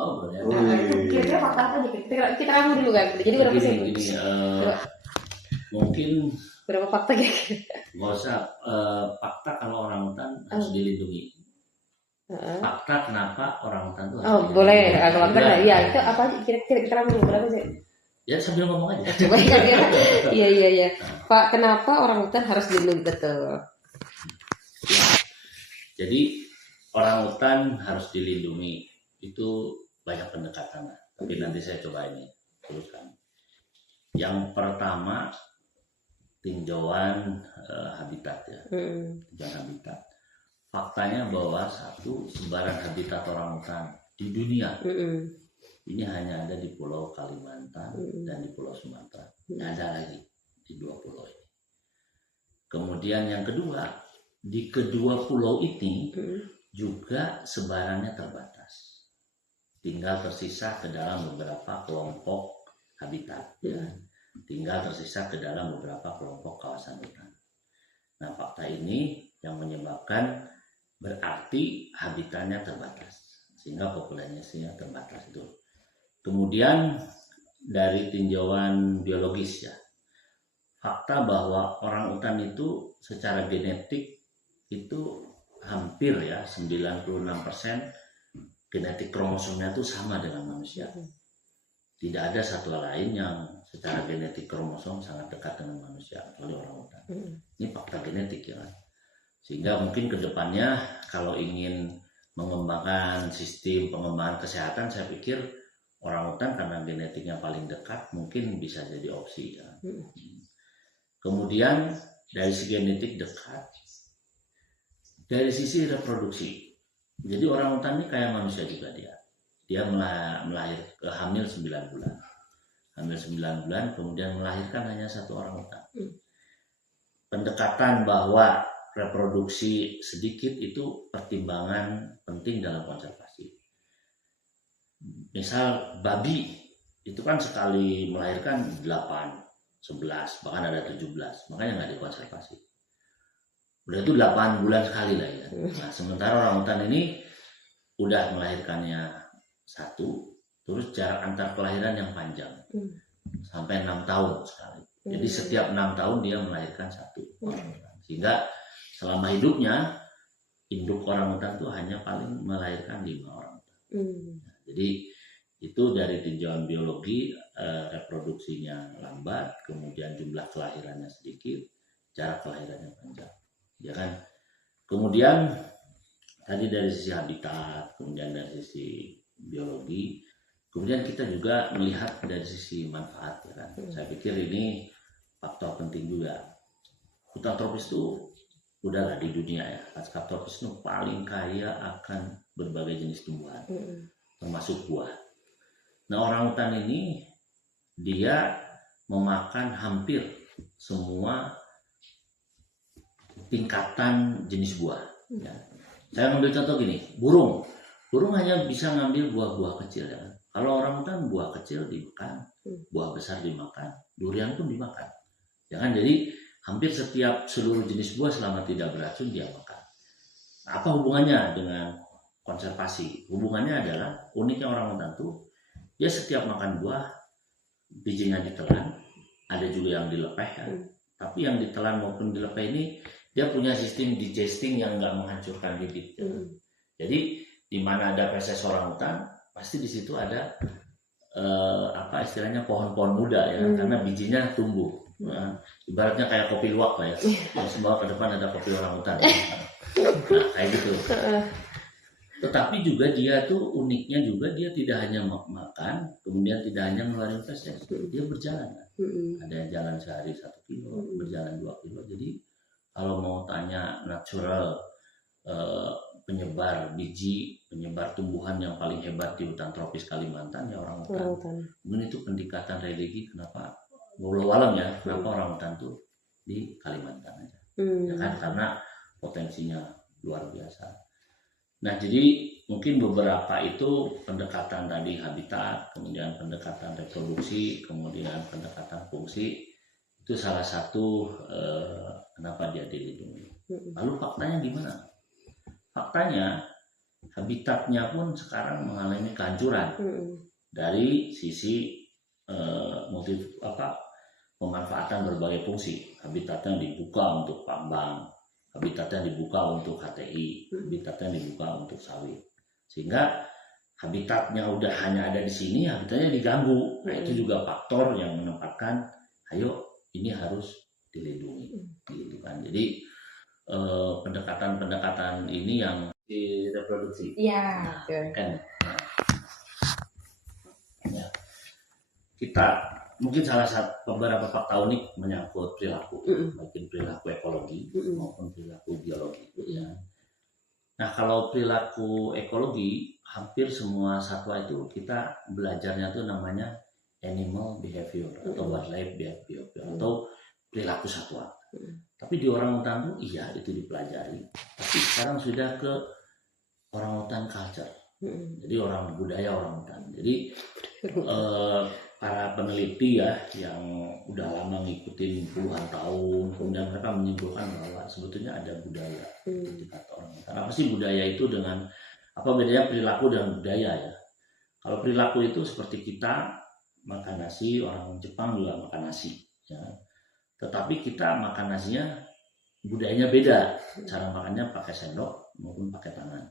Oh boleh. Nah, itu kira-kira fakta apa aja? Kita kamu dulu kan. Jadi berapa sih? Mungkin berapa fakta kira-kira? Nggak usah fakta kalau orang hutan harus dilindungi. Fakta kenapa orang hutan itu harus dilindungi. Boleh. Kalau fakta ya itu apa aja? Kira-kira kita kamu dulu berapa sih? Ya sambil ngomong aja. Iya. Pak, kenapa orang hutan harus dilindungi betul? Ya, jadi orang hutan harus dilindungi itu banyak pendekatan, tapi nanti saya coba ini teruskan. Yang pertama tinjauan habitat ya, tinjauan habitat. Faktanya bahwa satu sebaran habitat orang hutan di dunia ini hanya ada di Pulau Kalimantan dan di Pulau Sumatera. Tidak ada lagi di dua pulau ini. Kemudian yang kedua, di kedua pulau ini juga sebarannya terbatas. Tinggal tersisa ke dalam beberapa kelompok habitat. Ya. Tinggal tersisa ke dalam beberapa kelompok kawasan hutan. Nah, fakta ini yang menyebabkan berarti habitatnya terbatas. Sehingga populasinya terbatas itu. Kemudian dari tinjauan biologis ya, fakta bahwa orang hutan itu secara genetik itu hampir ya 96% genetik kromosomnya itu sama dengan manusia. Tidak ada satwa lain yang secara genetik kromosom sangat dekat dengan manusia kecuali orang hutan. Ini fakta genetik ya kan. Sehingga mungkin kedepannya kalau ingin mengembangkan sistem pengembangan kesehatan, saya pikir orang hutan karena genetiknya paling dekat mungkin bisa jadi opsi ya. Kemudian dari segi genetik dekat, dari sisi reproduksi. Jadi orang hutan ini kayak manusia juga dia. Dia hamil 9 bulan. Hamil 9 bulan kemudian melahirkan hanya satu orang hutan. Pendekatan bahwa reproduksi sedikit itu pertimbangan penting dalam konservasi. Misal babi itu kan sekali melahirkan 8, 11, bahkan ada 17, makanya nggak dikonservasi. Udah itu 8 bulan sekali lah ya. Nah, sementara orang hutan ini udah melahirkannya 1, terus jarak antar kelahiran yang panjang, sampai 6 tahun sekali. Jadi setiap 6 tahun dia melahirkan 1 orang hutan. Sehingga selama hidupnya induk orang hutan itu hanya paling melahirkan 5 orang hutan. Nah, jadi itu dari tinjauan biologi, reproduksinya lambat, kemudian jumlah kelahirannya sedikit, jarak kelahirannya panjang, ya kan. Kemudian tadi dari sisi habitat, kemudian dari sisi biologi, kemudian kita juga melihat dari sisi manfaat, ya kan. Saya pikir ini faktor penting juga. Hutan tropis itu udahlah di dunia ya, lanskap tropis itu paling kaya akan berbagai jenis tumbuhan, termasuk buah. Nah, orang hutan ini dia memakan hampir semua tingkatan jenis buah. Ya. Saya ambil contoh gini, burung hanya bisa ngambil buah-buah kecil ya. Kalau orang hutan buah kecil dimakan, buah besar dimakan, durian pun dimakan. Ya kan? Jadi hampir setiap seluruh jenis buah selama tidak beracun dia makan. Apa hubungannya dengan konservasi? Hubungannya adalah uniknya orang hutan tuh dia setiap makan buah bijinya ditelan, ada juga yang dilepeh kan. Tapi yang ditelan maupun dilepeh ini dia punya sistem digesting yang nggak menghancurkan bibit. Jadi di mana ada feses orang hutan pasti di situ ada apa istilahnya pohon-pohon muda ya, karena bijinya tumbuh. Nah, ibaratnya kayak kopi luwak lah ya. Yang sebelah ke depan ada kopi orang hutan. Nah, kayak gitu. Tetapi juga dia tuh uniknya juga dia tidak hanya makan, kemudian tidak hanya ngeluarin feses, dia berjalan. Ada yang jalan sehari 1 kilo, berjalan 2 kilo. Jadi kalau mau tanya natural penyebar biji, penyebar tumbuhan yang paling hebat di hutan tropis Kalimantan ya orang hutan. Mungkin itu pendekatan religi kenapa walau ya kenapa orang hutan tuh di Kalimantan aja, ya kan karena potensinya luar biasa. Nah, jadi mungkin beberapa itu pendekatan tadi habitat, kemudian pendekatan reproduksi, kemudian pendekatan fungsi, itu salah satu kenapa dia dilindungi. Lalu faktanya gimana? Faktanya habitatnya pun sekarang mengalami kehancuran dari sisi pemanfaatan berbagai fungsi. Habitatnya dibuka untuk tambang, habitatnya dibuka untuk HTI, habitatnya dibuka untuk sawit, sehingga habitatnya udah hanya ada di sini, habitatnya diganggu. Nah, itu juga faktor yang menempatkan, ayo ini harus dilindungi, gitu kan. Jadi pendekatan-pendekatan ini yang direproduksi. Iya. Nah, kan. Ya. Kita mungkin salah satu beberapa fakta unik menyangkut perilaku, baik perilaku ekologi maupun perilaku biologi. Ya. Nah, kalau perilaku ekologi, hampir semua satwa itu kita belajarnya tuh namanya animal behavior atau wildlife behavior atau perilaku satwa. Tapi di orangutan tuh iya itu dipelajari. Tapi sekarang sudah ke orangutan culture. Jadi orang budaya orangutan. Jadi para peneliti ya yang udah lama ngikutin puluhan tahun, kemudian mereka menyimpulkan bahwa sebetulnya ada budaya di kata orangutan. Apa sih budaya itu dengan apa bedanya perilaku dan budaya ya? Kalau perilaku itu seperti kita makan nasi, orang Jepang juga makan nasi. Ya. Tetapi kita makan nasinya budayanya beda, cara makannya pakai sendok maupun pakai tangan.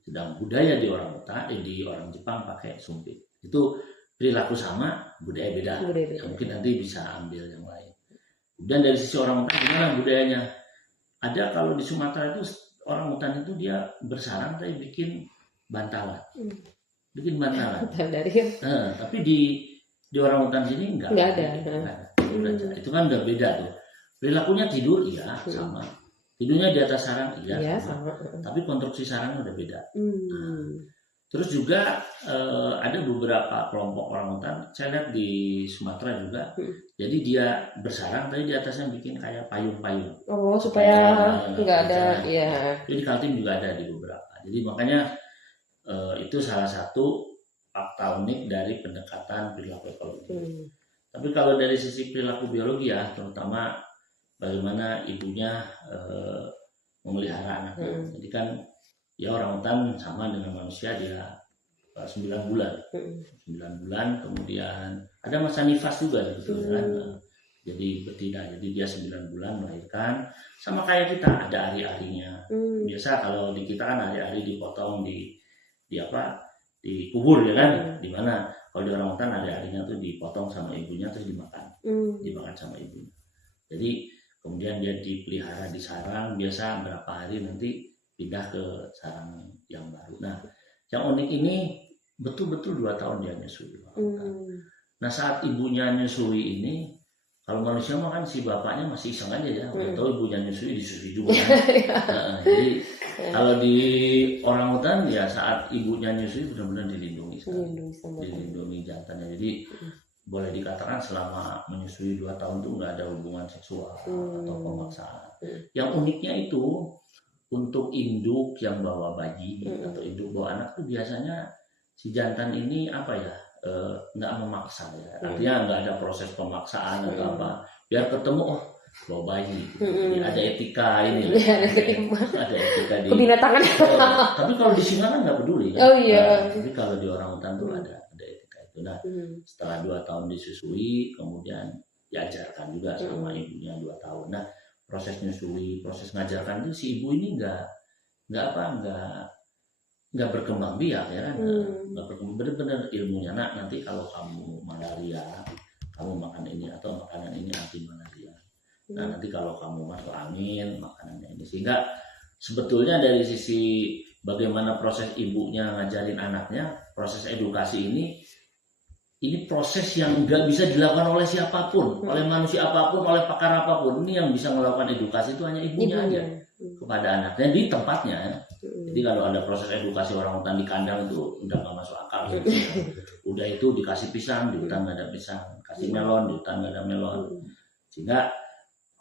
Sedang budaya di orang di orang Jepang pakai sumpit. Itu perilaku sama, budaya beda. Ya, mungkin nanti bisa ambil yang lain. Dan dari sisi orang hutan gimana budayanya? Ada kalau di Sumatera itu orang hutan itu dia bersarang tapi bikin bantalan. Bikin bantalan. Tapi di orang hutan sini enggak ada. Itu kan udah beda tuh. Perilakunya tidur iya sama. Tidurnya di atas sarang iya sama. Tapi konstruksi sarangnya udah beda. Terus juga ada beberapa kelompok orangutan, saya lihat di Sumatera juga. Jadi dia bersarang, tapi di atasnya bikin kayak payung-payung. Oh, supaya nggak ada, ya. Jadi di Kaltim juga ada di beberapa. Jadi makanya itu salah satu fakta unik dari pendekatan perilaku ekologi. Tapi kalau dari sisi perilaku biologi ya, terutama bagaimana ibunya memelihara anaknya. Jadi kan ya orangutan sama dengan manusia, dia 9 bulan. 9 bulan kemudian ada masa nifas juga sebetulnya kan. Jadi betina, jadi dia 9 bulan melahirkan. Sama kayak kita ada ari-arinya. Biasa kalau di kita kan ari-ari dipotong di kubur ya kan. Di mana kalau di orangutan ari-arinya tuh dipotong sama ibunya terus dimakan. Dimakan sama ibunya. Jadi kemudian dia dipelihara di sarang, biasa berapa hari nanti pindah ke sarang yang baru. Nah, yang unik ini betul-betul 2 tahun dia nyusui. Nah, saat ibunya nyusui ini, kalau manusia mah kan si bapaknya masih iseng aja ya, udah tahu ibunya nyusui disusui juga. Nah, jadi kalau di orangutan ya saat ibunya nyusui benar-benar dilindungi, dilindungi jantannya. Jadi boleh dikatakan selama menyusui 2 tahun itu nggak ada hubungan seksual atau pemaksaan. Yang uniknya itu untuk induk yang bawa bayi atau induk bawa anak tuh biasanya si jantan ini nggak memaksa ya. Artinya nggak ada proses pemaksaan atau apa. Biar ketemu bawa bayi. Jadi ada etika ini. Ada etika di kebinatangan. Tapi kalau di singa kan nggak peduli kan. Oh iya. Tapi kalau di orangutan tuh ada etika itu. Nah, setelah 2 tahun disusui, kemudian diajarkan juga sama ibunya 2 tahun. Nah, proses nyusui, proses ngajarkan itu si ibu ini nggak berkembang biak ya kan, nggak berkembang benar-benar ilmunya. Nah, nanti kalau kamu malaria, kamu makan ini atau makanan ini anti malaria. Nah, nanti kalau kamu masuk angin, makanannya ini. Sehingga sebetulnya dari sisi bagaimana proses ibunya ngajarin anaknya, proses edukasi ini proses yang nggak bisa dilakukan oleh siapapun, oleh manusia apapun, oleh pakar apapun. Ini yang bisa melakukan edukasi itu hanya ibunya aja kepada anaknya di tempatnya. Jadi kalau ada proses edukasi orangutan di kandang itu udah nggak masuk akal. Udah itu dikasih pisang, di hutan nggak ada pisang. Kasih melon, di hutan nggak ada melon. Sehingga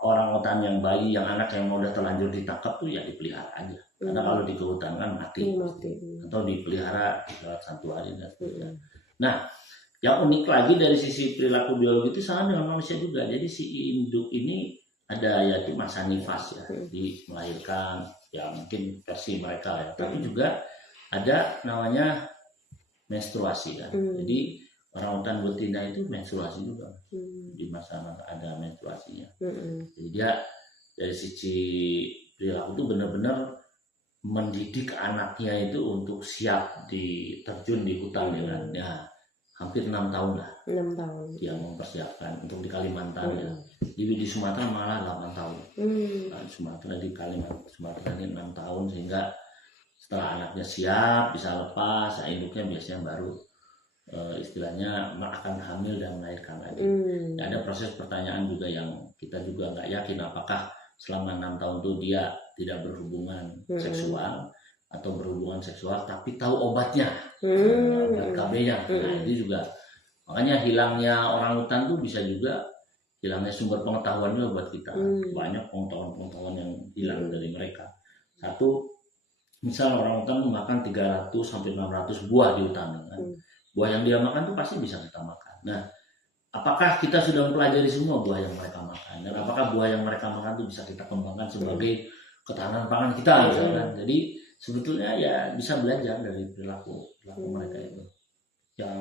orangutan yang bayi, yang anak yang udah terlanjur ditangkap tuh ya dipelihara aja. Karena kalau di hutan kan mati. Atau dipelihara lewat 1 hari dan sebagainya. Nah, yang unik lagi dari sisi perilaku biologi itu sama dengan manusia juga. Jadi si induk ini ada yaitu masa nifas ya, di melahirkan ya mungkin versi mereka ya. Tapi juga ada namanya menstruasi kan. Jadi orangutan betina itu menstruasi juga di masa-masa ada menstruasinya. Jadi dia dari sisi perilaku itu benar-benar mendidik anaknya itu untuk siap terjun di hutan ya kan. Ya hampir 6 tahun lah. 6 tahun. Dia mempersiapkan untuk di Kalimantan ya. Di Sumatera malah 8 tahun. Nah, di Sumatera di Kalimantan Sumatera ini 6 tahun, sehingga setelah anaknya siap bisa lepas, induknya biasanya baru istilahnya akan hamil dan melahirkan lagi. Ya, ada proses pertanyaan juga yang kita juga nggak yakin apakah selama 6 tahun itu dia tidak berhubungan seksual atau berhubungan seksual tapi tahu obatnya, obat KB-nya. Nah, itu juga makanya hilangnya orangutan tuh bisa juga hilangnya sumber pengetahuan juga buat kita. Banyak pengetahuan yang hilang dari mereka. Satu, misal orangutan makan 300 sampai 600 buah di hutan kan. Buah yang dia makan tuh pasti bisa kita makan. Nah, apakah kita sudah mempelajari semua buah yang mereka makan, dan apakah buah yang mereka makan itu bisa kita kembangkan sebagai ketahanan pangan kita misalkan. Jadi sebetulnya ya bisa belajar dari perilaku mereka itu yang